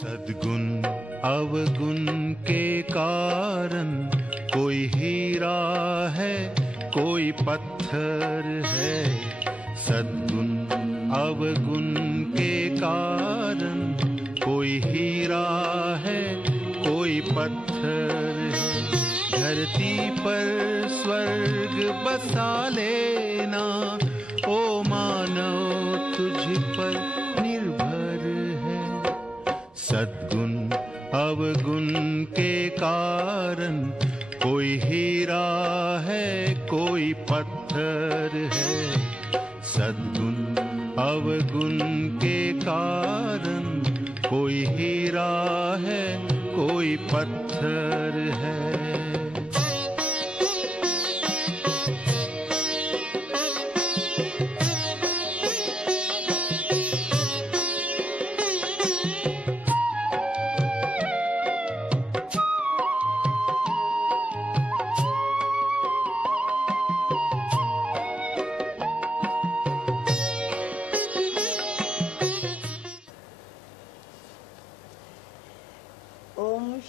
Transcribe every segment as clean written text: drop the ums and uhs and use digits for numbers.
सद्गुण अवगुण के कारण कोई हीरा है, कोई पत्थर है। सद्गुण अवगुण के कारण कोई हीरा है, कोई पत्थर है। धरती पर स्वर्ग बसा लेना, ओ मानव तुझ पर निर्भर है। सद्गुण अवगुण के कारण कोई हीरा है, कोई पत्थर है। सद्गुण अवगुण के कारण कोई हीरा है, कोई पत्थर है।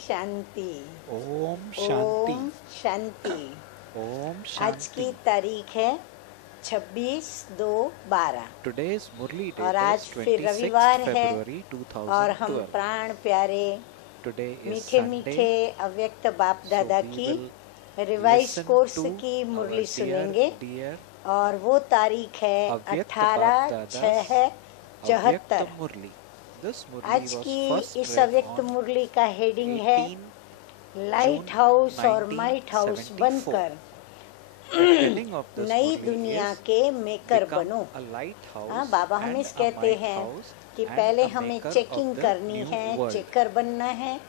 शांति। ओम शांति। ओम शांति। ओम शांति। आज की तारीख है 26/2/12। Today's मुरली डेट और आज फिर रविवार है और हम प्राण प्यारे मीठे मीठे अव्यक्त बाप दादा की रिवाइज कोर्स की मुरली सुनेंगे। और वो तारीख है 18/6/74। आज की इस अव्यक्त मुरली का हेडिंग है लाइट हाउस और माइट हाउस बनकर नई दुनिया के मेकर बनो। हाँ, बाबा हमेशा कहते हैं कि पहले हमें चेकिंग करनी है, चेकर बनना है।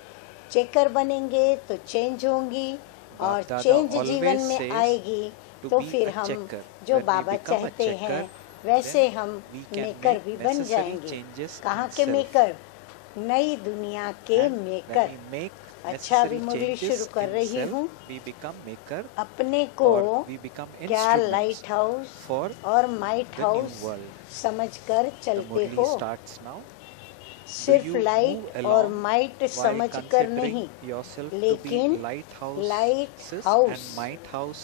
चेकर बनेंगे तो चेंज होंगी और चेंज जीवन में आएगी तो फिर हम जो बाबा चाहते हैं वैसे हम मेकर भी बन जाएंगे। कहाँ के मेकर? नई दुनिया के मेकर। अच्छा, अभी मुरली शुरू कर रही हूँ। अपने को क्या लाइट हाउस और माइट हाउस समझकर चलते हो? सिर्फ लाइट और माइट समझकर नहीं, लेकिन लाइट हाउस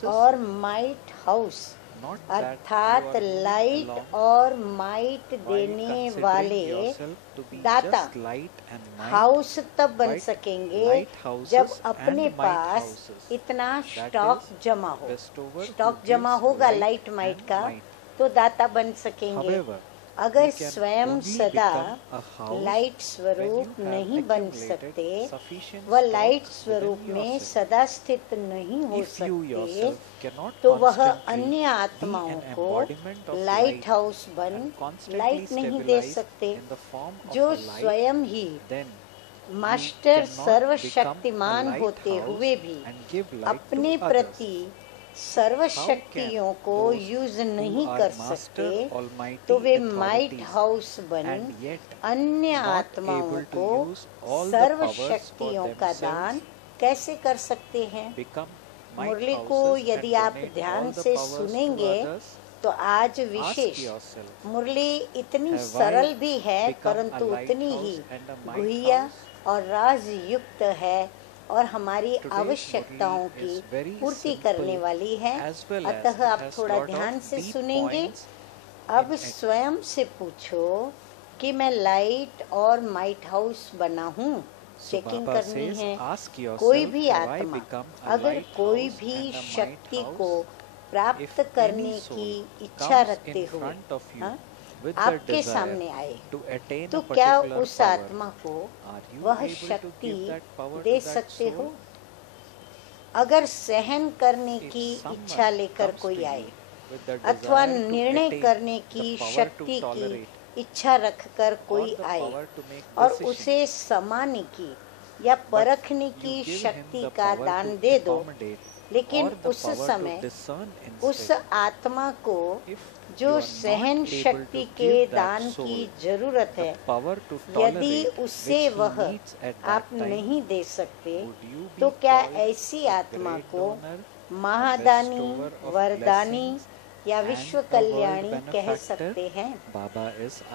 और माइट हाउस अर्थात लाइट और माइट देने वाले दाता हाउस तब बन सकेंगे जब अपने पास इतना स्टॉक जमा हो। स्टॉक जमा होगा लाइट माइट का तो दाता बन सकेंगे। अगर स्वयं सदा लाइट स्वरूप नहीं बन सकते, वह लाइट स्वरूप में सदा स्थित नहीं हो सकते, तो वह अन्य आत्माओं को लाइट हाउस बन लाइट नहीं दे सकते। जो स्वयं ही मास्टर सर्वशक्तिमान होते हुए भी अपने प्रति सर्व शक्तियों को यूज नहीं कर सकते, तो वे माइट हाउस बन अन्य आत्माओं को सर्व शक्तियों का दान कैसे कर सकते हैं? मुरली को यदि आप ध्यान से सुनेंगे तो आज विशेष मुरली इतनी सरल भी है परंतु उतनी ही गुह्य और राज युक्त है और हमारी आवश्यकताओं की पूर्ति करने वाली है। अतः आप थोड़ा ध्यान से सुनेंगे। अब स्वयं से पूछो कि मैं लाइट और माइट हाउस बना हूँ। चेकिंग करनी है। कोई भी आत्मा अगर कोई भी शक्ति को प्राप्त करने की इच्छा रखते हुए आपके सामने आए तो क्या उस आत्मा को वह शक्ति दे सकते हो? अगर सहन करने की इच्छा लेकर कोई आए अथवा निर्णय करने की शक्ति की इच्छा रखकर कोई आए और उसे समाने की या परखने की शक्ति का दान दे दो, लेकिन उस समय उस आत्मा को जो सहन शक्ति के दान की जरूरत है, यदि उससे वह आप नहीं दे सकते, तो क्या ऐसी आत्मा को महादानी, वरदानी या विश्व कल्याणी कह सकते हैं?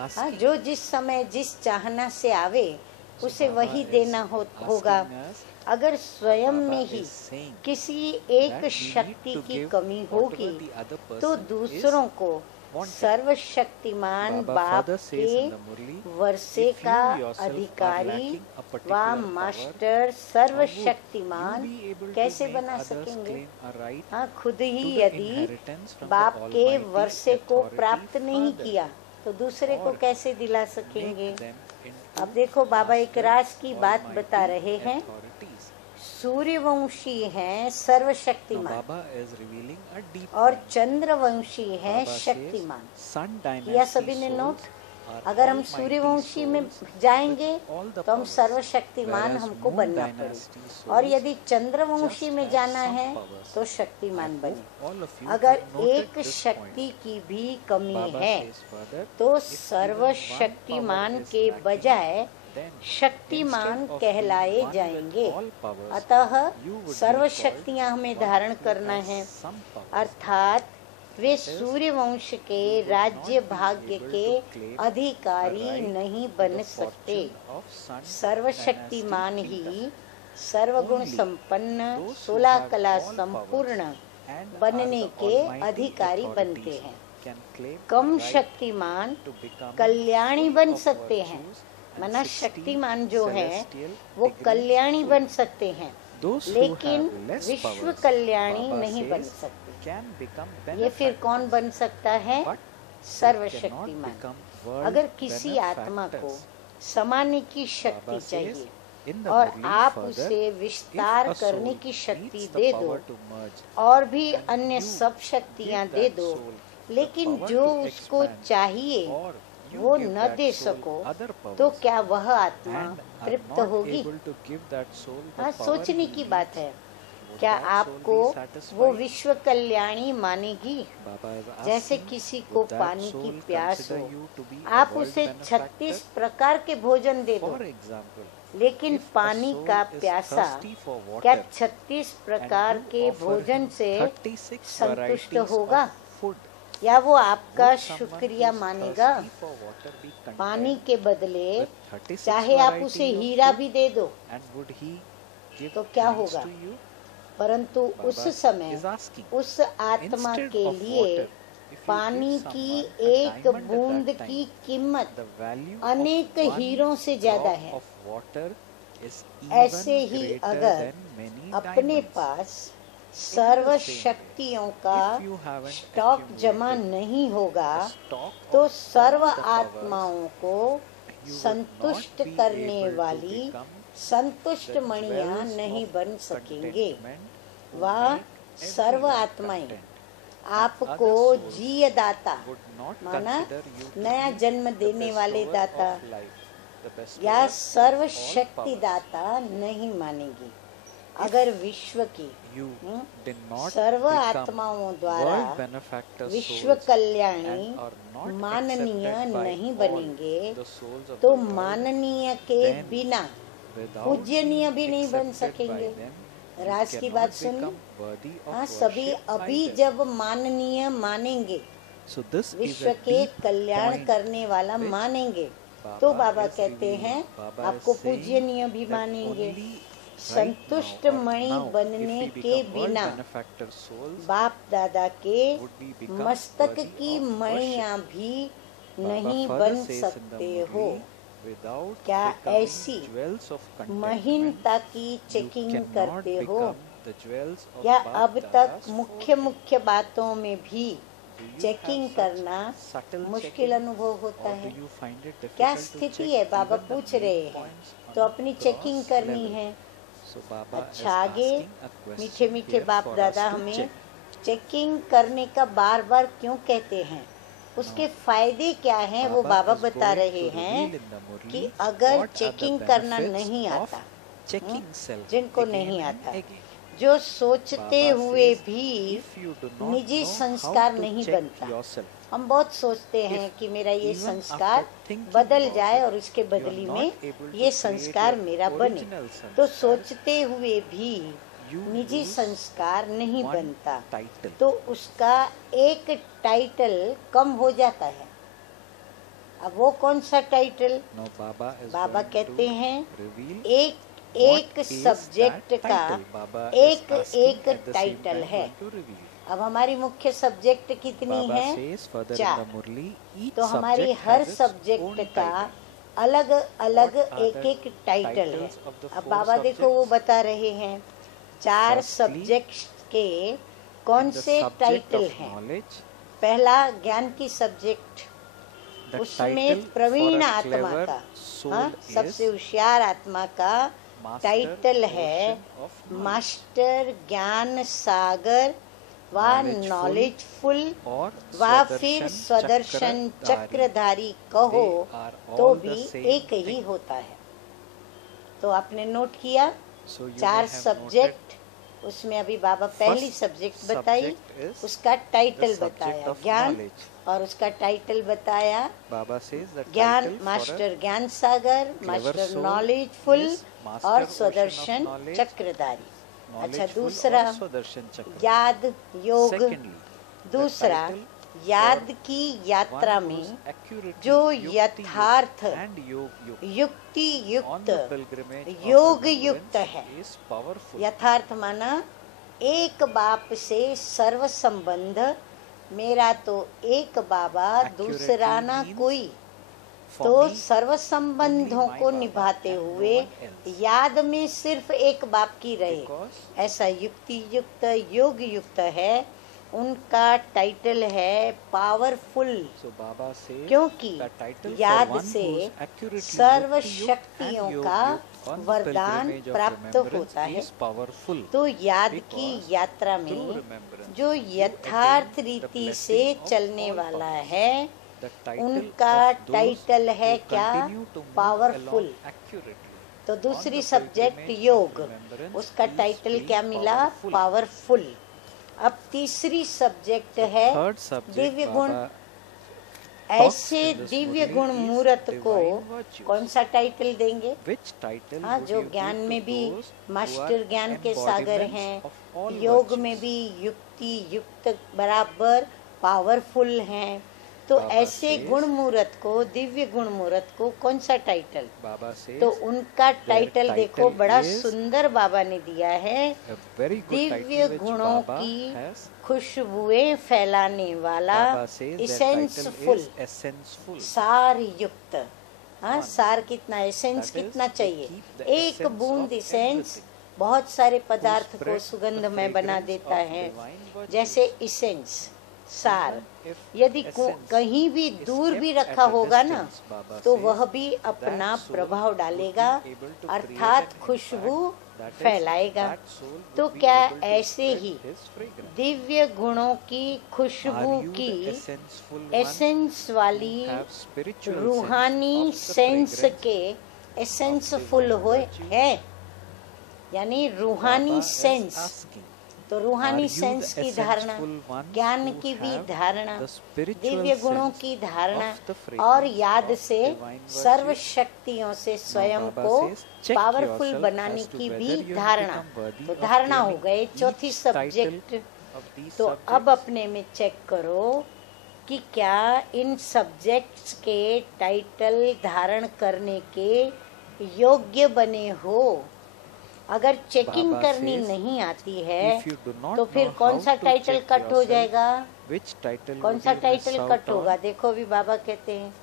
हाँ, जो जिस समय जिस चाहना से आवे उसे वही देना होगा। अगर स्वयं में ही किसी एक शक्ति की कमी होगी तो दूसरों को सर्वशक्तिमान बाप के वर्षे का अधिकारी व मास्टर सर्वशक्तिमान कैसे बना सकेंगे? हाँ, खुद ही यदि बाप के वर्षे को प्राप्त नहीं किया तो दूसरे को कैसे दिला सकेंगे? अब देखो, बाबा एक राज की बात बता रहे हैं। सूर्यवंशी हैं सर्वशक्तिमान और चंद्रवंशी हैं शक्तिमान। किया सभी ने नोट? अगर हम सूर्यवंशी में जाएंगे तो हम सर्वशक्तिमान हमको बनना पड़े, और यदि चंद्रवंशी में जाना है तो शक्तिमान बने। अगर एक शक्ति की भी कमी है तो सर्वशक्तिमान के बजाय शक्तिमान कहलाए जाएंगे। अतः सर्वशक्तियां हमें धारण करना है, अर्थात वे सूर्यवंश के राज्य भाग्य के अधिकारी नहीं बन सकते। सर्वशक्तिमान ही सर्वगुण संपन्न 16 कला संपूर्ण बनने के अधिकारी बनते हैं। कम शक्तिमान कल्याणी बन सकते हैं, माना शक्तिमान जो है वो कल्याणी बन सकते हैं, लेकिन विश्व कल्याणी नहीं बन सकते। ये फिर कौन बन सकता है? सर्वशक्तिमान। अगर किसी आत्मा को समाने की शक्ति चाहिए और आप उसे विस्तार करने की शक्ति दे दो और भी अन्य सब शक्तियां दे दो, लेकिन जो उसको चाहिए वो न दे सको तो क्या वह आत्मा तृप्त होगी? हाँ, सोचने की बात है। क्या आपको वो विश्व कल्याणी मानेगी? जैसे किसी को पानी की प्यास हो, आप उसे 36 प्रकार के भोजन दे दो, लेकिन पानी का प्यासा क्या 36 प्रकार के भोजन से संतुष्ट होगा? या वो आपका शुक्रिया मानेगा? पानी के बदले चाहे आप उसे हीरा भी दे दो तो क्या होगा? परंतु उस समय उस आत्मा के लिए पानी की एक बूंद की कीमत अनेक हीरों से ज्यादा है। ऐसे ही अगर अपने पास सर्व शक्तियों का स्टॉक जमा नहीं होगा तो सर्व आत्माओं को संतुष्ट करने वाली संतुष्ट मणियां नहीं बन सकेंगे। वह सर्व आत्माएं आपको जीय दाता, माना नया जन्म देने वाले दाता या सर्व शक्ति दाता नहीं मानेगी। अगर विश्व की सर्व आत्माओं द्वारा विश्व कल्याणी माननीय नहीं बनेंगे तो माननीय के बिना पूज्यनीय भी नहीं बन सकेंगे। राज की बात सुन। हाँ, सभी अभी जब माननीय मानेंगे, विश्व के कल्याण करने वाला मानेंगे, तो बाबा कहते हैं आपको पूज्यनीय भी मानेंगे। संतुष्ट मणि बनने के बिना बाप दादा के मस्तक की मणियां भी नहीं बन सकते हो। क्या ऐसी महीनता की चेकिंग करते हो? या अब तक मुख्य मुख्य बातों में भी चेकिंग करना मुश्किल अनुभव होता है? क्या स्थिति है? बाबा पूछ रहे हैं, तो अपनी चेकिंग करनी है। अच्छा, आगे मीठे मीठे बाप दादा हमें चेकिंग करने का बार बार क्यों कहते हैं, उसके फायदे क्या हैं, वो बाबा बता रहे हैं कि अगर चेकिंग करना नहीं आता, जिनको नहीं आता, जो सोचते हुए भी निजी संस्कार नहीं बनता। हम बहुत सोचते हैं कि मेरा ये संस्कार बदल जाए और इसके बदली में ये संस्कार मेरा बने, तो सोचते हुए भी निजी संस्कार नहीं बनता, तो उसका एक टाइटल कम हो जाता है। अब वो कौन सा title? Now Baba is Baba going कहते to हैं reveal एक what is सब्जेक्ट that का title. Baba एक is asking एक at the same title time है। going to reveal. अब हमारी मुख्य सब्जेक्ट कितनी Baba है? says further in चार। the Murli, each तो हमारी subject her has its subject own का title. अलग अलग What are एक the एक टाइटल है। titles of the अब four बाबा देखो वो subjects? बता रहे हैं 4 Firstly, सब्जेक्ट्स के कौन In the से subject टाइटल of हैं? knowledge, पहला ज्ञान की सब्जेक्ट, the उसमें title प्रवीण for a आत्मा clever का, soul हाँ, is सबसे होशियार आत्मा का Master टाइटल है Ocean of Knowledge. मास्टर ज्ञान सागर व Knowledgeful नॉलेजफुल और व फिर स्वदर्शन चक्रधारी कहो They are all तो the भी same एक ही thing. होता है। तो आपने नोट किया So you 4 may have subject, उसमें अभी बाबा पहली First सब्जेक्ट बताई, subject is उसका टाइटल the subject बताया of ज्ञान, knowledge. और उसका टाइटल बताया Baba says the ज्ञान, title for मास्टर ज्ञान सागर, clever master soul knowledgeful is Master और Ocean of स्वदर्शन Knowledge, Chakradhari. a अच्छा, knowledgeful दूसरा और स्वदर्शन चक्र. याद योग, Secondly, दूसरा the title याद for की यात्रा one में who's accurately जो yukti यथार्थ and योग युक्ति on युक्त the pilgrimage of योग युक्त remembrance है। is powerful. यथार्थ माना एक बाप से सर्व संबंध, मेरा तो एक बाबा दूसरा ना means कोई, For तो me, सर्व संबंधों only my को Baba निभाते and no हुए one else. याद में सिर्फ एक बाप की रहे, Because ऐसा युक्ति युक्त योग युक्त है। उनका टाइटल है पावरफुल, so Baba says क्योंकि the title याद for one से who's accurately सर्व yukti युक्त शक्तियों and का योग on the वरदान pilgrimage of प्राप्त remembrance होता है। is powerful. तो याद की Because यात्रा through में remembrance जो you यथार्थ attain the रीति blessing से of चलने all वाला powers. है, The title उनका of those टाइटल है who क्या? continue to move powerful. along accurately तो on दूसरी the सब्जेक्ट pilgrimage of योग, remembrance उसका is टाइटल being क्या मिला? powerful. पावरफुल। अब तीसरी सब्जेक्ट है Third subject, दिव्य गुण। Baba ऐसे talks in this Divya Murli गुण is मूर्त को divine virtues. कौन सा टाइटल देंगे? Which title हाँ, would जो you ज्ञान give में to भी those who मास्टर are ज्ञान के सागर embodiments हैं, of all योग virtues? में भी युक्ति युक्त बराबर पावरफुल हैं। तो Baba ऐसे says- गुण मूर्त को, दिव्य गुण मूर्त को कौन सा टाइटल? Baba says तो उनका टाइटल title देखो, बड़ा is सुंदर बाबा ने दिया है, a very good Divya title which गुणों Baba की has. खुशबुएं फैलाने वाला, Baba says that इसेंसफुल, title is essenseful. सार युक्त। हाँ, One. सार कितना, एसेंस That is, कितना to चाहिए? keep the एक essence बूंद of इसेंस everything. बहुत सारे To पदार्थ को spread सुगंध the में बना fragrance देता of है। divine virtues. जैसे इसेंस, सार, Even if यदि essence कहीं भी is दूर kept भी at रखा a होगा ना, distance, Baba तो says, वह भी अपना that soul प्रभाव would डालेगा, be able to अर्थात create an Khushboo impact. That is, फैलाएगा। that soul would तो be क्या able to ऐसे spread ही his fragrance. दिव्य गुणों की खुशबू Are you the की essenseful ones एसेंस वाली who have spiritual रूहानी sense of the sense fragrance के एसेंसफुल of divine हो virtue? है, यानी रूहानी Baba is सेंस। asking, तो are रूहानी you सेंस the की धारणा, essenseful ones ज्ञान who की भी have धारणा, the spiritual दिव्य गुणों sense की धारणा of the fragrance और याद of से divine सर्व virtues? शक्तियों से स्वयं Baba को says, check पावरफुल yourself बनाने as to की whether भी you have धारणा। become worthy तो of धारणा हो claiming गए, चौथी each subject. title of these तो अब subjects. अपने में चेक करो कि क्या इन सब्जेक्ट्स के टाइटल धारण करने के योग्य बने हो। अगर चेकिंग Baba करनी says, नहीं आती है if you do not तो फिर know कौन how सा to टाइटल check कट हो yourself, जाएगा? which title कौन would सा you title miss cut out होगा? on? देखो अभी बाबा कहते हैं,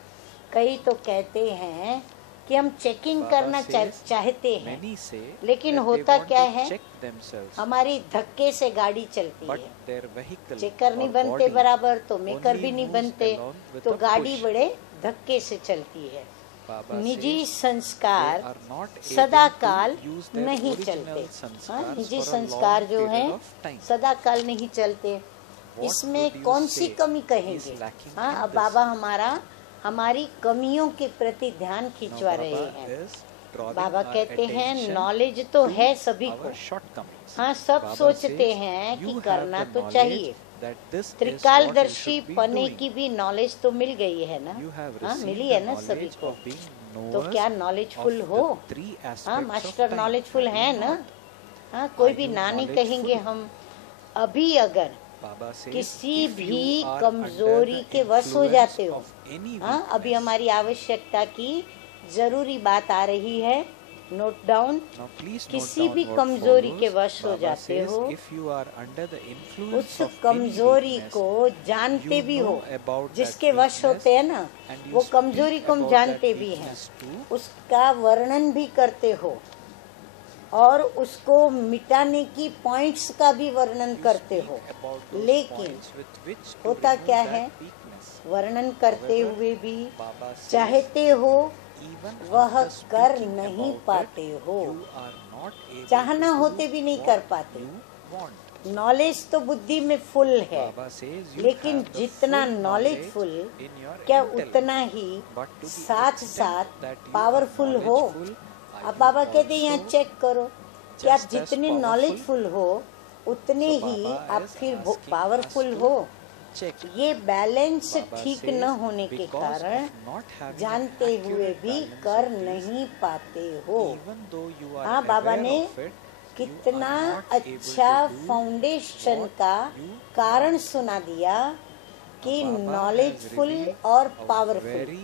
कई तो कहते हैं कि हम चेकिंग Baba करना says, चाहते हैं, Many say लेकिन that they होता want क्या to है? check themselves, हमारी धक्के से गाड़ी चलती but है, their vehicle चेकर नहीं or बनते body बराबर तो मेकर only भी नहीं moves बनते, along with तो a गाड़ी push. बड़े धक्के से चलती है। Baba निजी says, संस्कार they are not able सदा to काल use their नहीं original चलते। sanskars हाँ, निजी for a संस्कार long जो period हैं of time. सदा काल नहीं चलते। What इसमें would you कौन सी say कमी is कहेंगे? lacking हाँ, in अब this? बाबा हमारी कमियों के प्रति ध्यान Now खिंचवा रहे Baba हैं। is drawing बाबा our कहते हैं attention नॉलेज तो to है सभी को। our shortcomings. हाँ, सब Baba सोचते says, हैं कि you have करना the तो knowledge चाहिए। that this is what you त्रिकालदर्शी should be पने doing. की भी नॉलेज तो मिल गई है ना? You have हाँ, received मिली the है ना सभी knowledge को। of being तो knowers क्या of नॉलेजफुल the हो? three हाँ, aspects of master time. Knowledgeful Are you है ना? not? हाँ, कोई Are भी you ना नहीं knowledgeful? कहेंगे हम। अभी अगर Baba says, किसी if भी you are कमजोरी under the के वश हो influence जाते हो। of any हाँ, अभी weakness, हमारी आवश्यकता की जरूरी बात आ रही है, note down. now please note किसी down भी what कमजोरी के follows. वश हो Baba जाते says, हो, if you are under the influence उस of any कमजोरी weakness, को जानते you भी know हो, about that जिसके वश weakness होते हैं ना, and you वो कमजोरी speak को हम about जानते that भी हैं, weakness too, उसका वर्णन भी करते हो और उसको मिटाने की पॉइंट्स का भी वर्णन करते हो। about those लेकिन points with which to होता remove क्या that है, weakness. वर्णन करते However, हुए भी Baba says, चाहते हो even वह after कर speaking नहीं about पाते it, हो। you are not able चाहना to do होते भी नहीं what कर पाते। you want. नॉलेज तो बुद्धि में फुल है, Baba says you लेकिन have the जितना full knowledgeful knowledge in your क्या intellect. उतना ही But to the साथ extent साथ that you are पावरफुल हो। knowledgeful, are अब you बाबा कहते हैं यहाँ also चेक करो कि आप just as जितने powerful? नॉलेजफुल हो उतने So ही Baba आप is फिर asking पावरफुल us to हो। check. ये बैलेंस Baba ठीक says, न होने के because कारण of not having an जानते हुए accurate भी balance कर of these, नहीं पाते हो। even though you are हाँ, बाबा aware ने of it, कितना you are not able अच्छा to do फाउंडेशन what का you कारण want. सुना दिया कि Baba has नॉलेजफुल revealed और a पावरफुल very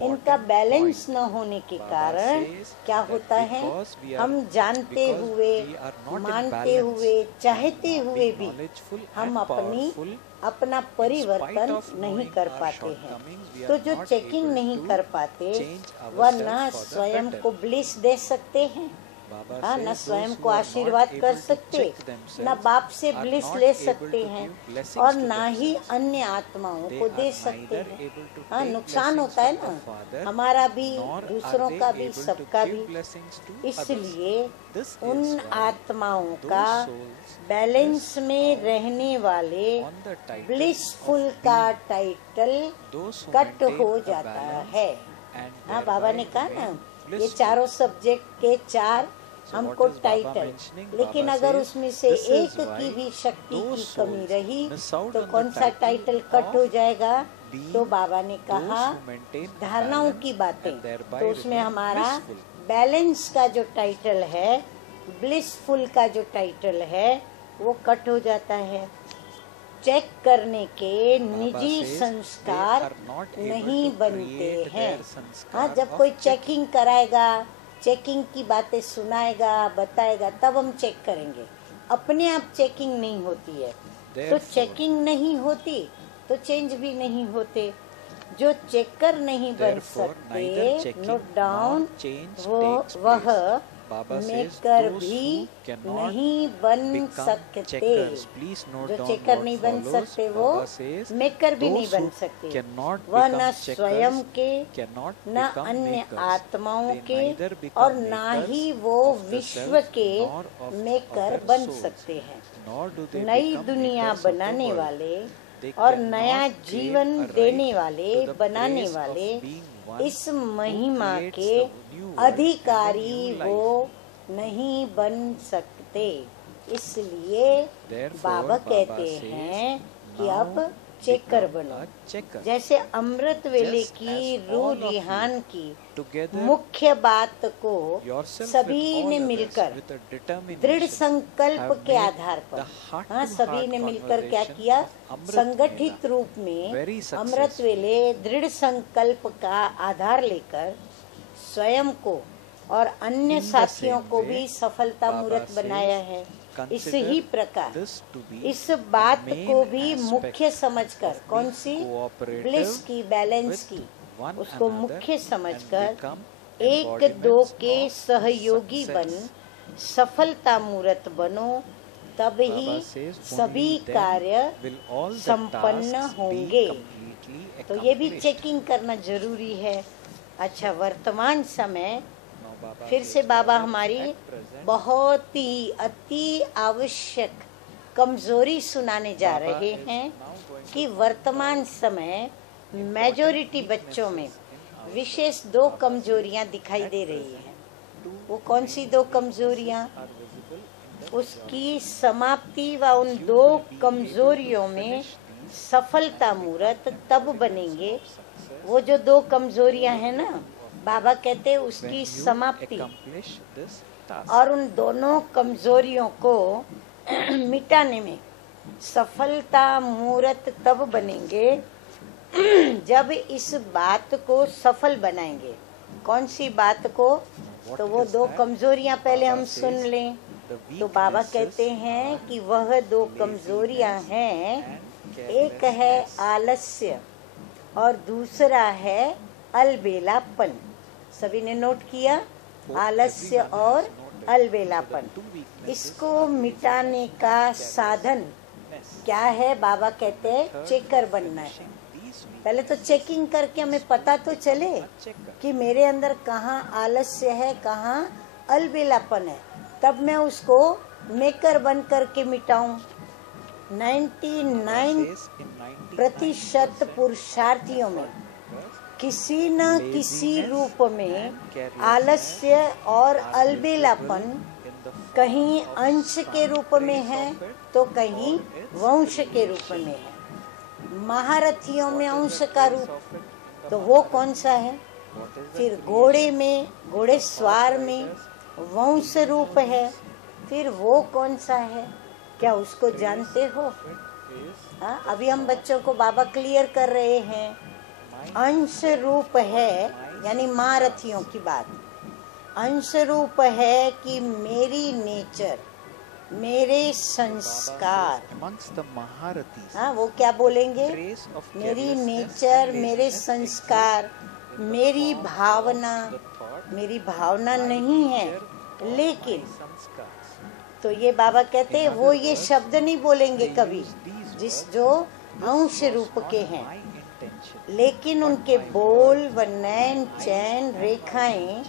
इनका important बैलेंस point. न होने के Baba कारण says क्या that होता है, because we are- हम जानते because हुए, we are not in मानते balance, हुए, चाहते not हुए being भी knowledgeful हम and अपनी powerful, अपना in spite परिवर्तन of नहीं knowing कर our पाते हैं। shortcomings, we तो are जो not चेकिंग able नहीं to कर पाते change वह ourselves न for the स्वयं better. को ब्लिस दे सकते हैं, Baba हाँ, says न those स्वयं who को are not आशीर्वाद able कर to सकते, check themselves न बाप से are ब्लिस not ले able सकते to हैं give blessings और to ना ही themselves. अन्य आत्माओं They को are दे सकते neither हैं। able to हाँ, take नुकसान blessings होता है from ना, the Father, हमारा भी, nor दूसरों are का they भी, able to सबका give भी। blessings to others. इसलिए This उन is why आत्माओं those का souls बैलेंस miss में out रहने वाले on the title blissful of का being title those who cut maintain हो a जाता balance है। and हाँ, बाबा ने thereby कहा ना, remain ये blissful. चारों सब्जेक्ट के चार So हमको what is Baba title, mentioning? लेकिन Baba अगर says, उसमें से this is एक why की भी शक्ति की those कमी souls रही miss out तो on कौन the सा title टाइटल कट हो of जाएगा। being तो बाबा ने those कहा who maintain a धारणाओं balance की बातें, and thereby तो उसमें remain हमारा blissful. बैलेंस का जो टाइटल है, ब्लिसफुल का जो टाइटल है, वो कट हो जाता है। चेक करने के निजी says संस्कार they are not able नहीं to बनते create हैं। their संस्कार हाँ, जब of कोई checking. चेकिंग कराएगा, चेकिंग की बातें सुनाएगा, बताएगा, तब हम चेक करेंगे। अपने आप चेकिंग नहीं होती है, तो Therefore, चेकिंग नहीं होती तो चेंज भी नहीं होते। जो चेकर नहीं बन Therefore, सकते, neither checking note down, nor change वो takes वह place. Baba says maker those भी who cannot नहीं बन become सकते। checkers. Please note जो down चेकर what नहीं बन follows. सकते वो Baba says मेकर भी नहीं those बन who सकते। cannot वह न become स्वयं checkers के, cannot न become अन्य makers. आत्माओं They के neither become और ना makers ही वो of the विश्व self के nor of मेकर other बन souls. सकते हैं। Nor do they नई become दुनिया makers of the बनाने world. वाले They और cannot नया claim जीवन a right देने वाले, to the बनाने praise of वाले being one इस who महिमा creates के the new world and the अधिकारी new वो life. नहीं बन सकते। इसलिए Therefore, बाबा Baba कहते says, हैं कि now अब चेकर become बनो। a checker. जैसे अमृत वेले Just की as रूह all of you रिहान की Together, मुख्य बात को yourself सभी with all ने others मिलकर with a determination दृढ़ संकल्प have के made आधार पर, the heart हाँ, to सभी heart ने मिलकर क्या conversation किया, of Amrit संगठित Mela रूप में very अमृत successful. वेले दृढ़ संकल्प का आधार लेकर स्वयं को और अन्य In the साथियों same को way, भी सफलता Baba मूर्त बनाया says, है। इस consider ही प्रकार this to be इस बात main को भी aspect मुख्य समझकर, of कौन being सी, cooperative ब्लिस की, बैलेंस with की, one उसको another मुख्य and समझकर become एक दो embodiments के of सहयोगी बन success. सफलता मूर्त बनो, तब ही Baba says, सभी only then कार्य will all the संपन्न tasks be होंगे। completely तो ये भी accomplished. चेकिंग करना जरूरी है। अच्छा, वर्तमान समय Now Baba फिर says से बाबा further, हमारी at present, बहुत ही अति आवश्यक कमजोरी सुनाने जा Baba रहे is हैं now going कि to वर्तमान समय मेजोरिटी बच्चों में विशेष दो कमजोरियां दिखाई दे रही हैं। वो कौन सी दो कमजोरियां? are visible in the उसकी समाप्ति व उन दो कमजोरियों में सफलता मूर्त तब बनेंगे। वो जो दो कमजोरियां हैं ना, बाबा कहते हैं उसकी when you समाप्ति, accomplish this task. और उन दोनों कमजोरियों को मिटाने में सफलता मूर्त तब बनेंगे जब इस बात को सफल बनाएंगे। कौन सी बात को? तो वो दो कमजोरियां पहले हम सुन लें। तो बाबा कहते हैं कि वह दो कमजोरियां हैं, एक है आलस्य और दूसरा है अलबेलापन। सभी ने नोट किया? आलस्य और अलबेलापन। इसको मिटाने का साधन क्या है? बाबा कहते हैं चेकर बनना है। पहले तो चेकिंग करके हमें पता तो चले कि मेरे अंदर कहाँ आलस्य है, कहाँ अलबेलापन है, तब मैं उसको मेकर बन करके मिटाऊं। 99% पुरुषार्थियों में किसी न किसी रूप में आलस्य और अलबेलापन कहीं अंश के रूप में है तो कहीं वंश के रूप में है। महारथियों में अंश का रूप, तो वो कौन सा है? फिर घोड़े में, घोड़े स्वार में वंश रूप है, फिर वो कौन सा है? क्या उसको जानते हो? हाँ, अभी हम बच्चों को बाबा क्लियर कर रहे हैं। अंश रूप है, यानी महारथियों की बात। अंश रूप है कि मेरी नेचर, मेरे संस्कार। हाँ, वो क्या बोलेंगे? मेरी नेचर, मेरे संस्कार, मेरी भावना। मेरी भावना नहीं है, लेकिन तो ये बाबा कहते हैं वो ये शब्द नहीं बोलेंगे कभी जो अंश रूप के हैं, लेकिन उनके बोल व नैन चैन रेखाएं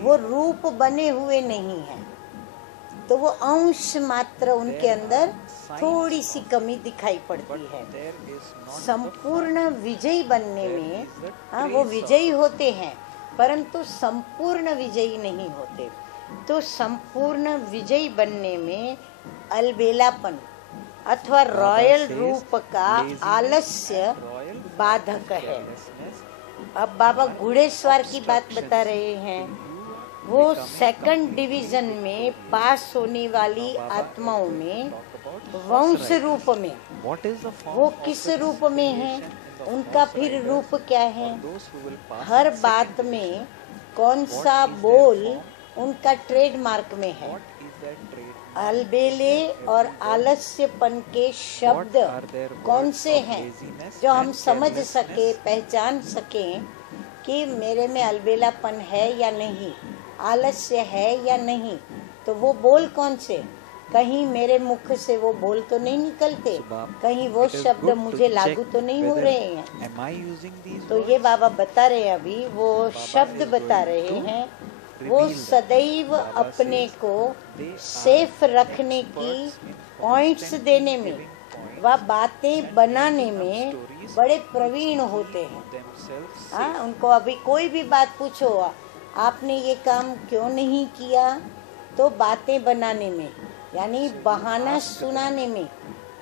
वो रूप बने हुए नहीं हैं। तो वो अंश मात्र उनके अंदर थोड़ी सी कमी दिखाई पड़ती है। संपूर्ण विजयी बनने में हाँ वो विजयी होते हैं, परंतु संपूर्ण विजयी नहीं होते। तो संपूर्ण विजयी बनने में अलबेलापन अथवा रॉयल रूप का आलस्य बाधक है। अब बाबा घुड़ेसवार की बात बता रहे हैं। वो सेकंड डिवीजन में पास होने वाली आत्माओं में वंश रूप में, वो किस रूप में है? उनका फिर रूप क्या है? हर बात में कौन सा बोल उनका ट्रेडमार्क में है? अलबेले और आलस्यपन के शब्द कौन से हैं जो हम समझ सके, पहचान सकें कि मेरे में अलबेलापन है या नहीं, आलस्य है या नहीं? तो वो बोल कौन से? कहीं मेरे मुख से वो बोल तो नहीं निकलते, कहीं वो शब्द मुझे लागू तो नहीं हो रहे हैं। तो ये बाबा बता रहे हैं, अभी वो शब्द बता रहे हैं। वो सदैव अपने को सेफ रखने की पॉइंट्स देने में व बातें बनाने में बड़े प्रवीण होते हैं। हाँ, उनको अभी कोई भी बात पूछो, आपने ये काम क्यों नहीं किया, तो बातें बनाने में यानी बहाना सुनाने में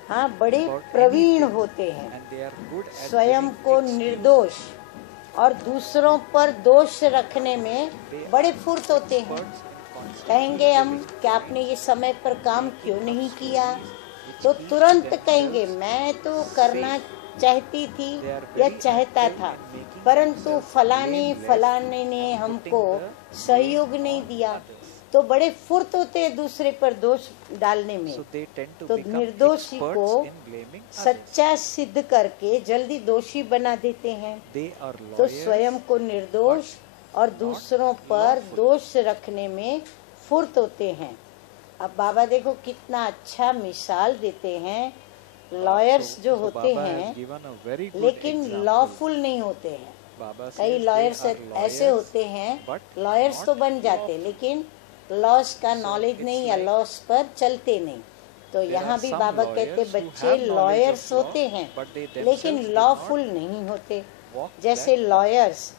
हाँ बड़े प्रवीण होते हैं। स्वयं को निर्दोष और दूसरों पर दोष रखने में बड़े फुर्त होते हैं। कहेंगे हम कि आपने ये समय पर काम क्यों नहीं किया, तो तुरंत कहेंगे मैं तो करना चाहती थी या चाहता था, परंतु फलाने ने हमको सहयोग नहीं दिया। तो बड़े फुर्त होते हैं दूसरे पर दोष डालने में। तो निर्दोषी को सच्चा सिद्ध करके जल्दी दोषी बना देते हैं। तो स्वयं को निर्दोष और दूसरों पर दोष रखने में फुर्त होते हैं। अब बाबा देखो कितना अच्छा मिसाल देते हैं। लॉयर्स जो होते हैं लेकिन लॉफुल नहीं होते हैं। कई लॉयर्स ऐसे होते हैं, लॉयर्स तो बन जाते लेकिन लॉस का नॉलेज नहीं या लॉस पर चलते नहीं। तो यहाँ भी बाबा कहते बच्चे लॉयर्स होते हैं लेकिन लॉफुल नहीं होते। जैसे लॉयर्स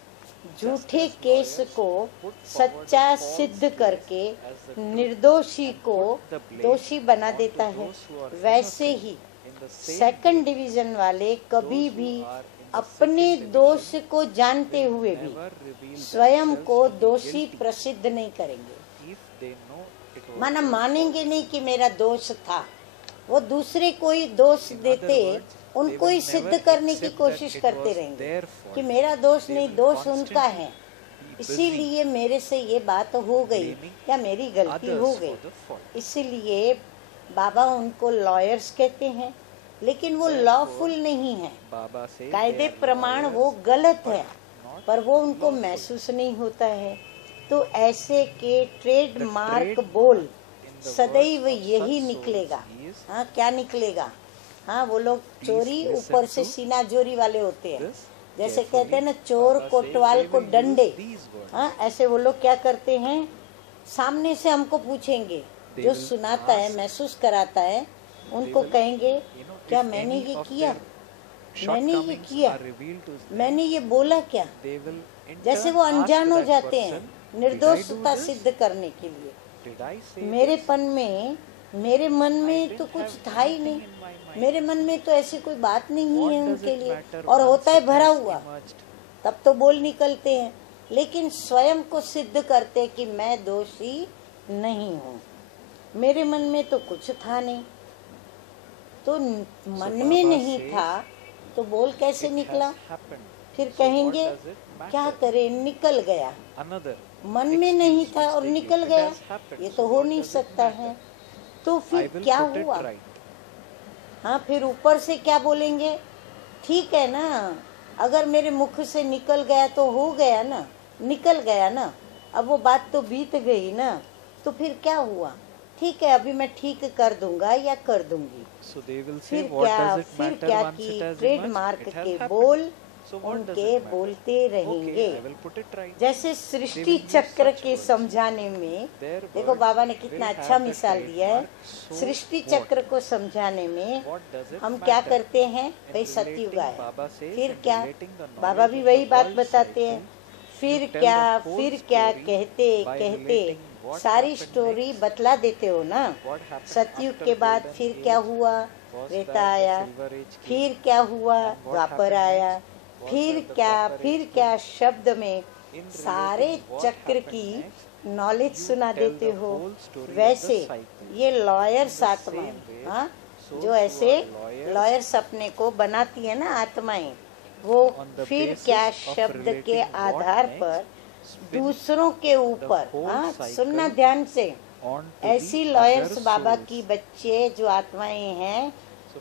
झूठे केस को सच्चा सिद्ध करके निर्दोषी को दोषी बना देता है, वैसे ही सेकंड डिवीजन वाले कभी भी अपने दोष को जानते हुए भी स्वयं को दोषी प्रसिद्ध नहीं करेंगे। मानेंगे नहीं कि मेरा दोष था, वो दूसरे कोई दोष देते, उनको ही सिद्ध करने की कोशिश करते रहेंगे कि मेरा दोष नहीं, दोष उनका है, इसीलिए मेरे से ये बात हो गई या मेरी गलती हो गई। इसीलिए बाबा उनको लॉयर्स कहते हैं, लेकिन वो लॉफुल नहीं है, कायदे प्रमाण वो गलत है, पर वो उनको महसूस नहीं होता है। तो ऐसे के ट्रेडमार्क बोल सदैव यही निकलेगा। हाँ, क्या निकलेगा? हाँ, वो लोग चोरी ऊपर से सीना जोरी वाले होते हैं, जैसे कहते हैं ना, चोर कोतवाल को डंडे। हाँ, ऐसे वो लोग क्या करते हैं, सामने से हमको पूछेंगे, जो सुनाता है, महसूस कराता है, उनको कहेंगे क्या मैंने ये किया, मैंने ये किया, मैंने ये बोला क्या? जैसे वो अनजान हो जाते हैं निर्दोषता सिद्ध करने के लिए। मेरे मन में तो कुछ था ही नहीं, मेरे मन में तो ऐसी कोई बात नहीं है उनके लिए, और होता है भरा हुआ, तब तो बोल निकलते हैं, लेकिन स्वयं को सिद्ध करते कि मैं दोषी नहीं हूँ, मेरे मन में तो कुछ था नहीं। तो मन में नहीं था तो बोल कैसे निकला? फिर कहेंगे क्या करें, निकल गया। मन में नहीं था और निकल गया, ये तो हो नहीं सकता है। तो फिर क्या हुआ? हाँ, फिर ऊपर से क्या बोलेंगे, ठीक है ना, अगर मेरे मुख से निकल गया तो हो गया ना, निकल गया ना, अब वो बात तो बीत गई ना, तो फिर क्या हुआ, ठीक है, अभी मैं ठीक कर दूंगा या कर दूंगी। फिर क्या कि ट्रेडमार्क के बोल उनके बोलते रहेंगे। जैसे सृष्टि चक्र के समझाने में देखो बाबा ने कितना अच्छा मिसाल दिया है। सृष्टि चक्र को समझाने में हम क्या करते हैं, भाई सतयुग आया, फिर क्या, बाबा भी वही बात बताते हैं, फिर क्या कहते कहते सारी स्टोरी बतला देते हो ना। सतयुग के बाद फिर क्या हुआ, त्रेता आया, फिर क्या हुआ, द्वापर आया, फिर क्या शब्द में सारे चक्र की नॉलेज सुना देते हो। वैसे ये लॉयर्स आत्माएं, हाँ, जो ऐसे लॉयर्स अपने को बनाती है ना आत्माएं, वो फिर क्या शब्द के आधार पर दूसरों के ऊपर, हाँ सुनना ध्यान से, ऐसी लॉयर्स बाबा की बच्चे जो आत्माएं हैं,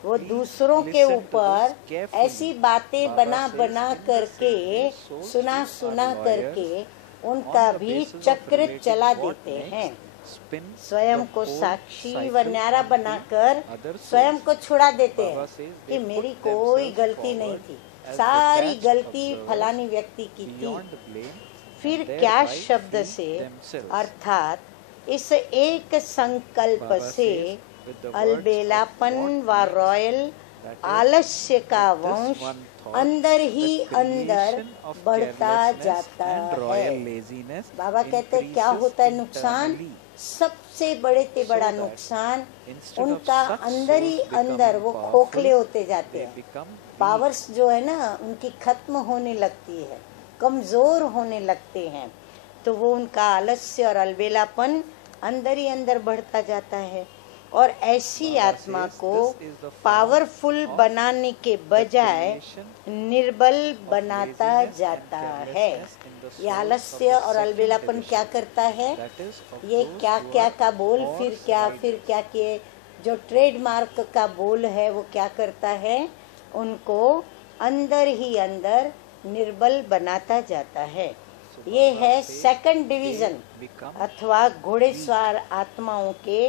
वो दूसरों के ऊपर ऐसी बातें बना करके सुना करके उनका भी चक्र चला देते हैं। स्वयं को साक्षी व न्यारा बनाकर स्वयं को छुड़ा देते हैं कि मेरी कोई गलती नहीं थी, सारी गलती फलानी व्यक्ति की थी। फिर क्या शब्द से, अर्थात इस एक संकल्प से अलबेलापन व रॉयल आलस्य का वंश अंदर ही अंदर बढ़ता जाता है। बाबा कहते हैं क्या होता है नुकसान, सबसे बड़े से बड़ा नुकसान उनका अंदर ही अंदर वो खोखले होते जाते हैं। पावर्स जो है ना उनकी खत्म होने लगती है, कमजोर होने लगते हैं, तो वो उनका आलस्य और अलबेलापन अंदर ही अंदर बढ़ता जाता है। और ऐसी आत्मा को पावरफुल बनाने के बजाय निर्बल बनाता जाता है। ये आलस्य और अलबेलापन क्या करता है, ये क्या का बोल फिर क्या के जो ट्रेडमार्क का बोल है वो क्या करता है, उनको अंदर ही अंदर निर्बल बनाता जाता है। ये है सेकंड डिवीजन अथवा घोड़ेसवार आत्माओं के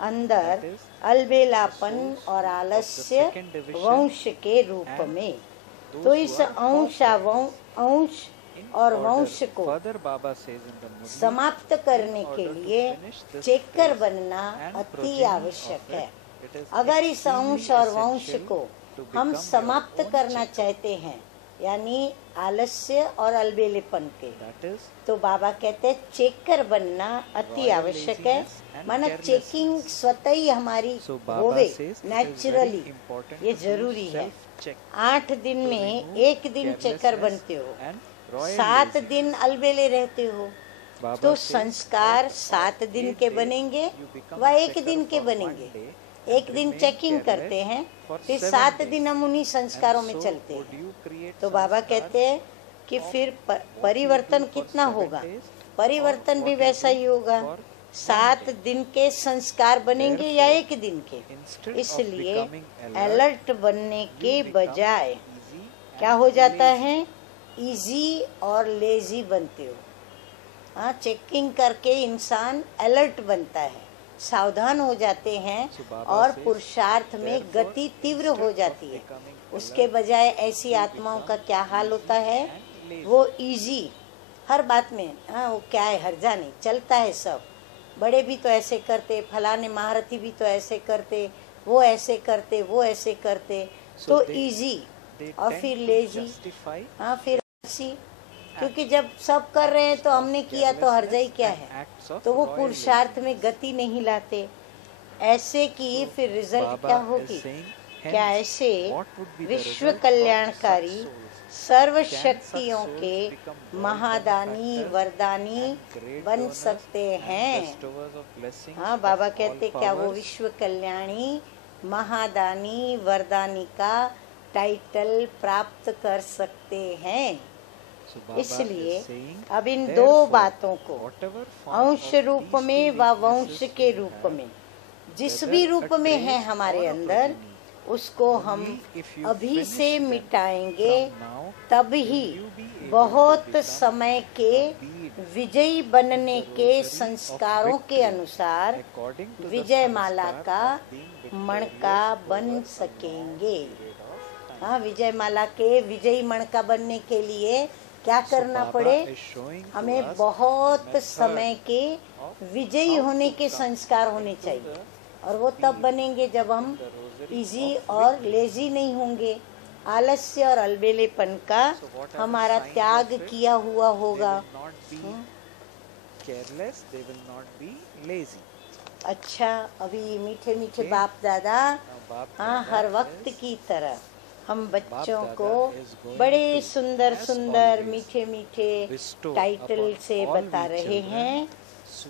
अंदर अलबेलापन और आलस्य वंश के रूप में। तो इस अंश और वंश को समाप्त करने के लिए चेकर बनना अति आवश्यक है। अगर इस अंश और वंश को हम समाप्त करना चाहते हैं, यानी आलस्य और अलबेलेपन के, तो बाबा कहते हैं चेकर बनना अति आवश्यक है। माना चेकिंग स्वतः ही हमारी होवे नेचुरली, ये जरूरी है। 8 दिन में 1 दिन चेकर बनते हो, 7 दिन अलबेले रहते हो, तो संस्कार 7 दिन के बनेंगे व 1 दिन के बनेंगे। एक दिन चेकिंग करते हैं, फिर 7 दिन हम उन्हीं संस्कारों में चलते हैं। तो बाबा कहते हैं कि फिर परिवर्तन कितना होगा? परिवर्तन भी वैसा ही होगा। 7 दिन के संस्कार बनेंगे या 1 दिन के? इसलिए अलर्ट बनने के बजाय क्या हो जाता है? इजी और लेजी बनते हो। हाँ, चेकिंग करके इंसान अलर्ट बनता है, सावधान हो जाते हैं और पुरुषार्थ में गति तीव्र हो जाती है। उसके बजाय ऐसी आत्माओं का क्या हाल होता है? वो इजी हर बात में, हाँ वो क्या है, हर्जा नहीं, चलता है सब। बड़े भी तो ऐसे करते, फलाने महारथी भी तो ऐसे करते, वो ऐसे करते, वो ऐसे करते, तो इजी। और फिर लेजी, हाँ फिर ऐसी, क्योंकि जब सब कर रहे हैं तो हमने किया तो हर्जा ही क्या है? तो वो पुरुषार्थ में गति नहीं लाते। ऐसे की फिर रिजल्ट क्या होगी? क्या ऐसे विश्व कल्याणकारी सर्व शक्तियों के महादानी वरदानी बन सकते हैं? हाँ, बाबा कहते क्या वो विश्व कल्याणी महादानी वरदानी का टाइटल प्राप्त कर सकते हैं। इसलिए अब इन 2 बातों को अंश रूप में व वंश के रूप में, जिस भी रूप में है हमारे अंदर, उसको हम अभी से मिटाएंगे, तब ही बहुत समय के विजयी बनने के संस्कारों के अनुसार विजय माला का मणका बन सकेंगे। हाँ, विजय माला के विजयी मणका बनने के लिए क्या करना पड़े? हमें बहुत समय के विजयी होने के संस्कार होने चाहिए, और वो तब बनेंगे जब हम इजी और लेजी नहीं होंगे। आलस्य और अलबेलेपन का हमारा त्याग किया हुआ होगा। अच्छा, अभी मीठे मीठे बाप दादा, हाँ, हर वक्त की तरह हम बच्चों को बड़े सुंदर सुंदर मीठे मीठे टाइटल से बता रहे हैं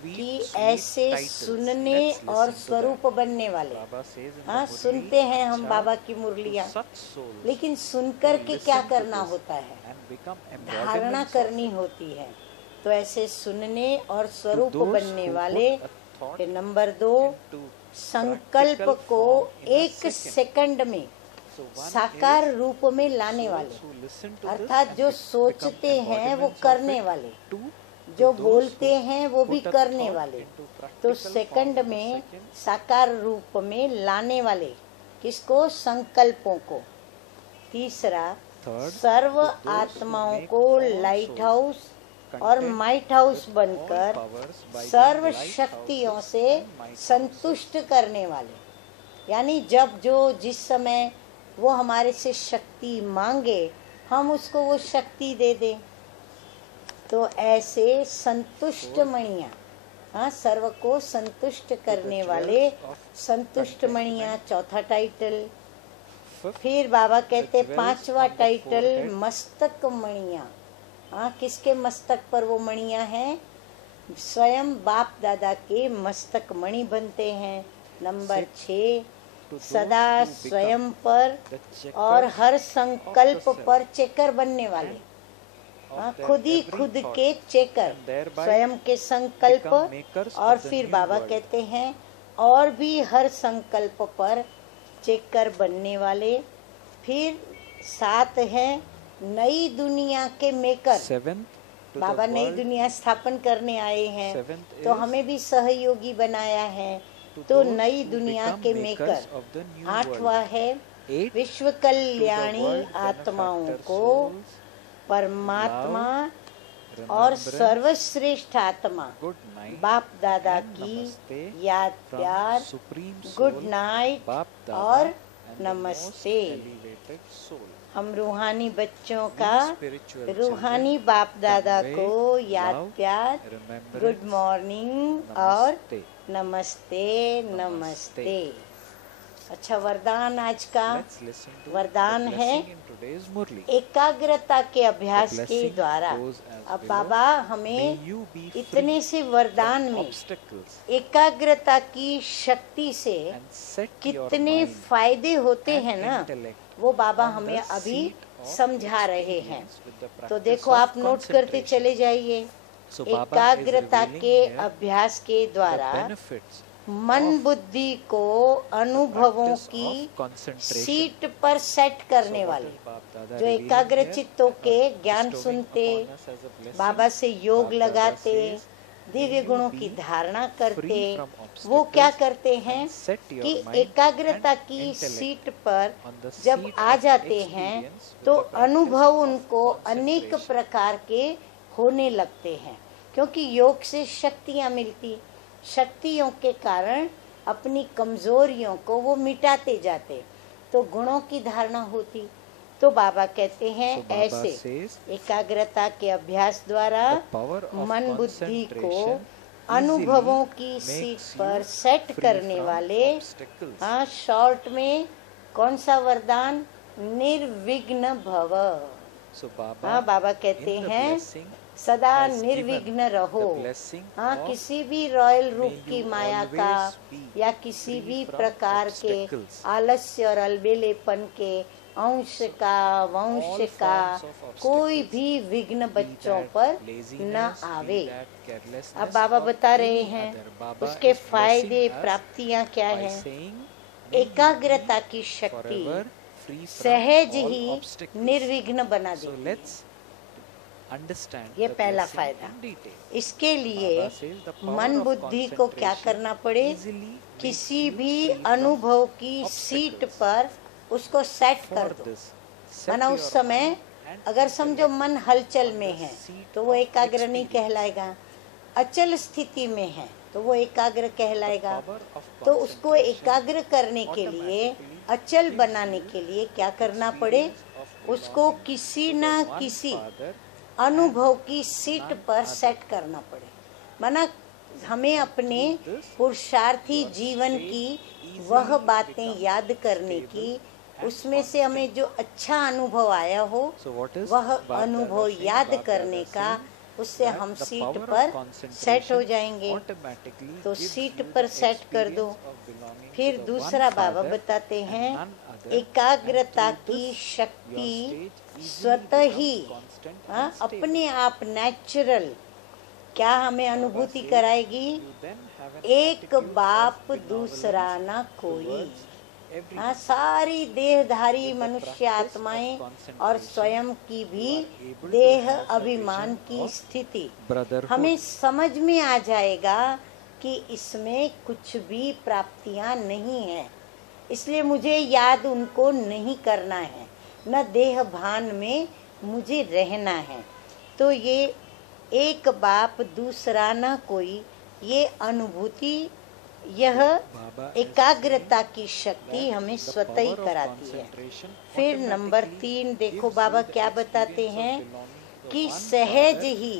कि ऐसे सुनने और स्वरूप बनने वाले। हाँ, सुनते हैं हम बाबा की मुरलियाँ, लेकिन सुनकर के क्या करना होता है? धारणा करनी होती है। तो ऐसे सुनने और स्वरूप बनने वाले। फिर नंबर 2, संकल्प को 1 सेकंड में साकार रूप में लाने वाले, अर्थात जो सोचते हैं वो करने वाले, जो बोलते हैं वो भी करने वाले। तो सेकंड में साकार रूप में लाने वाले किसको? संकल्पों को। तीसरा, सर्व आत्माओं को लाइट हाउस और माइट हाउस बनकर सर्व शक्तियों से संतुष्ट करने वाले। यानी जब जो जिस समय वो हमारे से शक्ति मांगे, हम उसको वो शक्ति दे दें। तो ऐसे संतुष्ट मणियाँ, हाँ, सर्व को संतुष्ट करने वाले संतुष्ट मणियाँ, चौथा टाइटल। फिर बाबा कहते 5वां टाइटल मस्तक मणियाँ। हाँ, किसके मस्तक पर वो मणियाँ हैं? स्वयं बाप दादा के मस्तक मणि बनते हैं। नंबर 6, सदा स्वयं पर और हर संकल्प पर चेकर बनने वाले। हाँ, खुद ही खुद के चेकर, स्वयं के संकल्प। और फिर बाबा कहते हैं और भी हर संकल्प पर चेकर बनने वाले। फिर 7 है नई दुनिया के मेकर। बाबा नई दुनिया स्थापन करने आए हैं, तो हमें भी सहयोगी बनाया है। तो नई दुनिया के मेकर। 8वां है विश्व कल्याणी आत्माओं को परमात्मा और सर्वश्रेष्ठ आत्मा बाप दादा की याद प्यार, गुड नाइट और नमस्ते। हम रूहानी बच्चों का रूहानी बाप दादा को याद प्यार, गुड मॉर्निंग और नमस्ते नमस्ते। अच्छा, वरदान आज का let's listen to वरदान the है blessing in today's Murli. एकाग्रता के अभ्यास The के blessing द्वारा। goes as अब below. बाबा May हमें you be इतने free से वरदान from में obstacles एकाग्रता की शक्ति से and set your कितने mind फायदे होते and हैं ना, intellect वो बाबा on the हमें अभी seat of समझा रहे हैं। experience with the तो practice देखो, of आप नोट करते concentration. चले जाइए। So Baba is एकाग्रता revealing के here अभ्यास के the द्वारा benefits मन of बुद्धि को the अनुभवों practice की of concentration. सीट पर सेट करने So what वाले, is Baba Dada जो revealing एकाग्र here? चित्तों के Or ज्ञान bestowing सुनते, upon us as a blessing. बाबा से योग Baba Dada लगाते, says, दिव्य "May you गुणों be की धारणा करते, free from वो obstacles क्या करते हैं and set your कि mind एकाग्रता and की intellect सीट पर on the जब seat आ of जाते हैं experience with तो the practice अनुभव of उनको अनेक concentration." प्रकार के होने लगते हैं, क्योंकि योग से शक्तियाँ मिलती, शक्तियों के कारण अपनी कमजोरियों को वो मिटाते जाते, तो गुणों की धारणा होती। तो बाबा कहते हैं So Baba ऐसे says, एकाग्रता के अभ्यास द्वारा the power of मन बुद्धि को concentration अनुभवों easily की सीट makes पर you सेट free करने from वाले। obstacles. हाँ, शॉर्ट में कौन सा वरदान? निर्विघ्न भव। So Baba, हाँ, बाबा कहते in the हैं blessing, सदा has निर्विघ्न given रहो। the blessing हाँ, of किसी भी रॉयल रूप may की you माया का always be या किसी free भी from प्रकार के obstacles. आलस्य और अलबेलेपन के अंश का वंश all का forms of कोई obstacles, भी विघ्न be बच्चों that पर न laziness, आवे। be that carelessness अब बाबा or बता रहे any हैं other. Baba उसके is फायदे blessing us प्राप्तियां क्या by हैं। saying, may you एकाग्रता be की शक्ति forever free from सहज all ही obstacles. निर्विघ्न बना So देती है। let's understand ये the पहला blessing फायदा। in detail. इसके लिए Baba says the power मन of बुद्धि को क्या concentration करना पड़े, easily makes किसी you भी free from अनुभव की obstacles. सीट पर उसको सेट For कर दो। this, set माना your उस समय mind and अगर समझो intellect मन हलचल on में the है seat तो वो of एकाग्र नहीं experience. कहलाएगा, अचल स्थिति में है तो वो एकाग्र कहलाएगा। The power of तो उसको concentration एकाग्र करने के लिए, automatically अचल gives बनाने you के लिए क्या करना पड़े, experience of उसको belonging किसी to न the one किसी Father अनुभव की सीट none पर other. सेट करना पड़े। माना हमें अपने through this, पुरुषार्थी your जीवन state की easily वह बातें becomes याद करने stable की, and उसमें से हमें जो अच्छा अनुभव आया हो So what is वह Baba अनुभव saying? याद Baba करने का, saying उससे that हम the सीट power of पर concentration सेट हो जाएंगे। automatically तो gives सीट you पर the सेट कर दो। experience of belonging फिर to the दूसरा one बाबा Father बताते and हैं none other, एकाग्रता and through की this, शक्ति your state easily स्वतः becomes ही constant हाँ, and stable. अपने आप नेचुरल क्या हमें Baba अनुभूति says, कराएगी, you then have an एक attitude बाप of benevolence दूसरा न कोई। towards everyone. हाँ, सारी देहधारी With the मनुष्य practice of आत्माएं concentration, और स्वयं की भी you are able to देह have the अभिमान vision की of स्थिति brotherhood. हमें समझ में आ जाएगा कि इसमें कुछ भी प्राप्तियां नहीं है, इसलिए मुझे याद उनको नहीं करना है, न देह भान में मुझे रहना है। तो ये एक बाप दूसरा न कोई, ये अनुभूति, यह एकाग्रता की शक्ति हमें स्वतः ही कराती है। फिर नंबर 3 देखो बाबा क्या बताते हैं कि सहज ही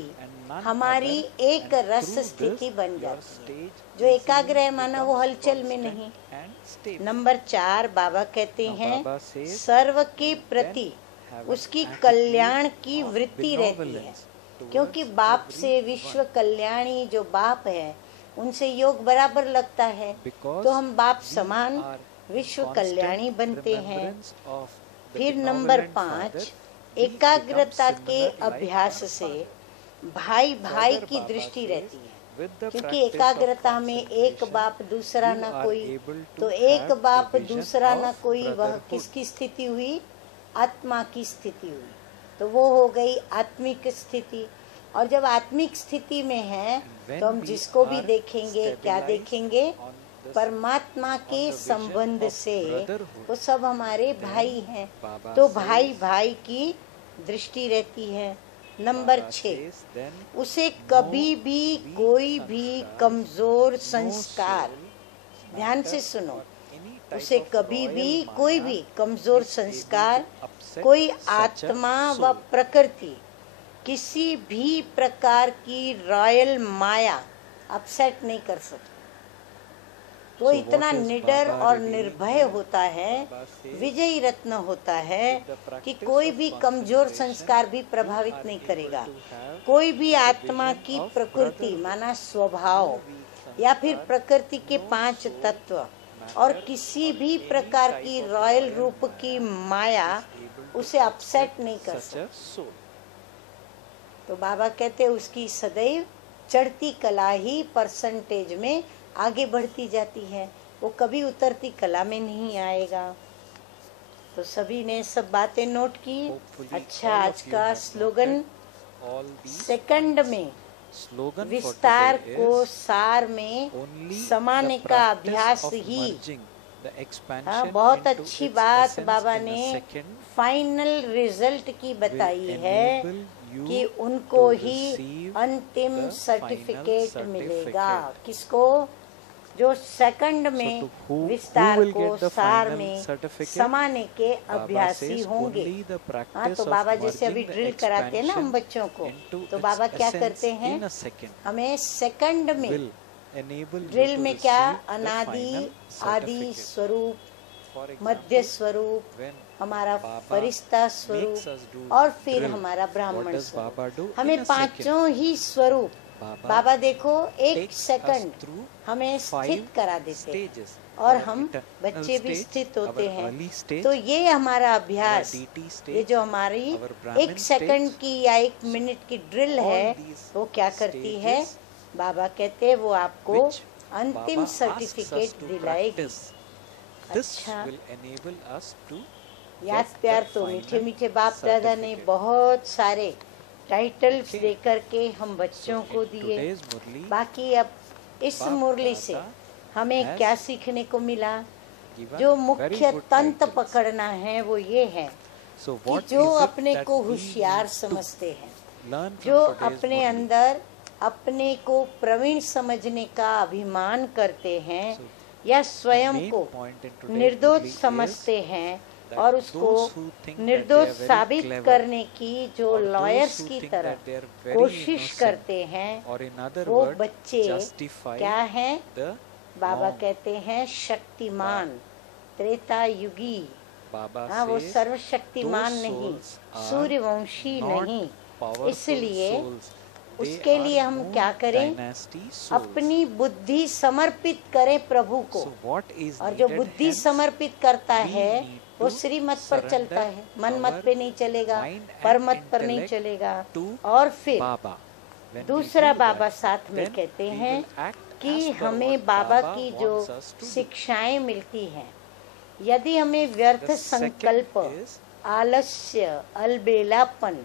हमारी एक रस स्थिति बन जाती है। जो एकाग्र है माना वो हलचल में नहीं। नंबर 4 बाबा कहते हैं सर्व के प्रति उसकी कल्याण की वृत्ति रहती है, क्योंकि बाप से विश्व कल्याणी जो बाप है उनसे योग बराबर लगता है, तो हम बाप समान विश्व कल्याणी बनते हैं। फिर नंबर 5 एकाग्रता के अभ्यास से भाई भाई की दृष्टि रहती है, क्योंकि एकाग्रता में एक बाप दूसरा न कोई, तो एक बाप दूसरा न कोई वह किसकी स्थिति हुई, आत्मा की स्थिति हुई, तो वो हो गई आत्मिक स्थिति। और जब आत्मिक स्थिति में है तो हम जिसको भी देखेंगे क्या देखेंगे, परमात्मा के संबंध से वो सब हमारे भाई हैं, तो भाई भाई की दृष्टि रहती है। नंबर 6 उसे कभी भी कोई भी कमजोर संस्कार, ध्यान से सुनो, उसे कभी भी कोई भी कमजोर संस्कार, कोई आत्मा व प्रकृति, किसी भी प्रकार की रॉयल माया अपसेट नहीं कर सकती। वो इतना निडर और निर्भय होता है, विजयी रत्न होता है कि कोई भी कमजोर संस्कार भी प्रभावित नहीं करेगा। कोई भी आत्मा की प्रकृति माना स्वभाव या फिर प्रकृति के 5 तत्व और किसी भी प्रकार की रॉयल रूप की माया उसे अपसेट नहीं कर सकती। तो बाबा कहते हैं उसकी सदैव चढ़ती कला ही परसेंटेज में आगे बढ़ती जाती है, वो कभी उतरती कला में नहीं आएगा। तो सभी ने सब बातें नोट की। अच्छा, आज का स्लोगन सेकंड में विस्तार को सार में समाने का अभ्यास ही। हाँ, बहुत अच्छी बात बाबा ने फाइनल रिजल्ट की बताई है कि उनको ही अंतिम सर्टिफिकेट मिलेगा। किसको? जो सेकंड में विस्तार को सार में समाने के अभ्यासी होंगे। हाँ, तो बाबा जैसे अभी ड्रिल कराते हैं ना हम बच्चों को, तो बाबा क्या करते हैं, हमें सेकंड में ड्रिल में क्या अनादि आदि स्वरूप, मध्य स्वरूप, हमारा फरिश्ता स्वरूप और फिर हमारा ब्राह्मण स्वरूप, हमें पांचों ही स्वरूप बाबा देखो एक सेकंड हमें स्थित करा देते और हम बच्चे भी स्थित होते हैं। तो ये हमारा अभ्यास, ये जो हमारी 1 सेकंड की या 1 मिनट की ड्रिल है, वो क्या करती है? बाबा कहते हैं वो आपको अंतिम सर्टिफिकेट दिलाएगी। अच्छा, याद प्यार तो मीठे मीठे बाप दादा ने बहुत सारे टाइटल्स देकर के हम बच्चों को दिए। बाकी अब इस मुरली से हमें क्या सीखने को मिला? जो मुख्य तंत्र पकड़ना है वो ये है कि जो अपने को होशियार समझते हैं, जो अपने अंदर अपने को प्रवीण समझने का अभिमान करते हैं या स्वयं को निर्दोष समझते हैं और उसको निर्दोष साबित करने की जो लॉयर्स की तरह कोशिश करते हैं, वो बच्चे क्या हैं? बाबा कहते हैं शक्तिमान, त्रेता युगी। हाँ, वो सर्वशक्तिमान नहीं, सूर्यवंशी नहीं। इसलिए उसके लिए हम क्या करें? अपनी बुद्धि समर्पित करें प्रभु को। और जो बुद्धि समर्पित करता है वो श्रीमत पर चलता है, मन मत पे नहीं चलेगा, परमत पर नहीं चलेगा। और फिर दूसरा बाबा साथ में कहते हैं कि हमें बाबा की जो शिक्षाएं मिलती हैं, यदि हमें व्यर्थ संकल्प, आलस्य, अलबेलापन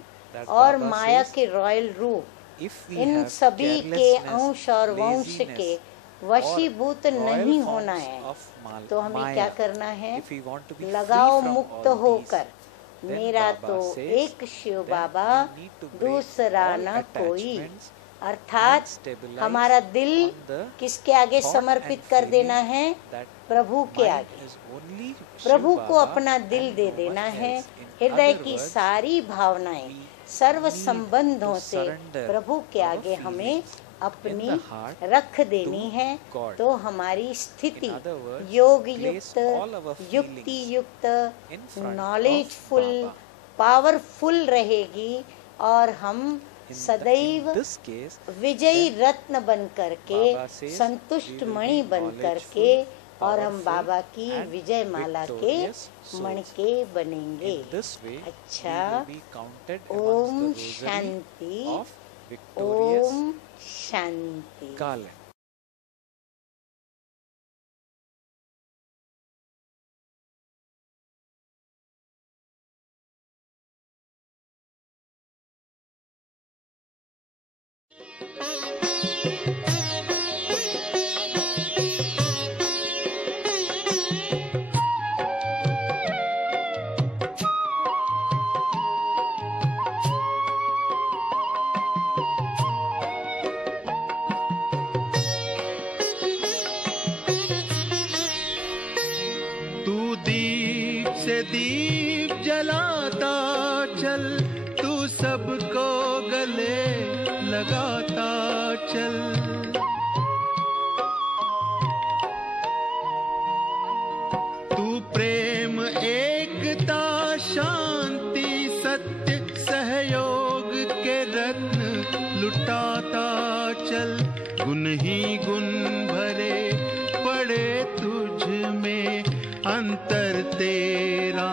और माया के रॉयल रूप, इन सभी के अंश और वंश के वशीभूत नहीं होना है, तो हमें क्या करना है? लगाव मुक्त होकर मेरा तो एक शिव बाबा, दूसरा न कोई, अर्थात हमारा दिल किसके आगे समर्पित कर देना है? प्रभु के आगे। प्रभु को अपना दिल दे देना है। हृदय की सारी भावनाएं सर्व संबंधों से प्रभु के आगे हमें अपनी रख देनी है। तो हमारी स्थिति योग युक्त, युक्ति युक्त, नॉलेजफुल, पावरफुल रहेगी और हम सदैव विजयी रत्न बन करके, संतुष्ट मणि बन करके, और हम बाबा की विजय माला के मणके बनेंगे। अच्छा, ओम शांति, ओम शांति। दीप जलाता चल, तू सबको गले लगाता चल। रत्न लुटाता चल, गुन ही गुन भरे पड़े तुझ में, अंतर तेरा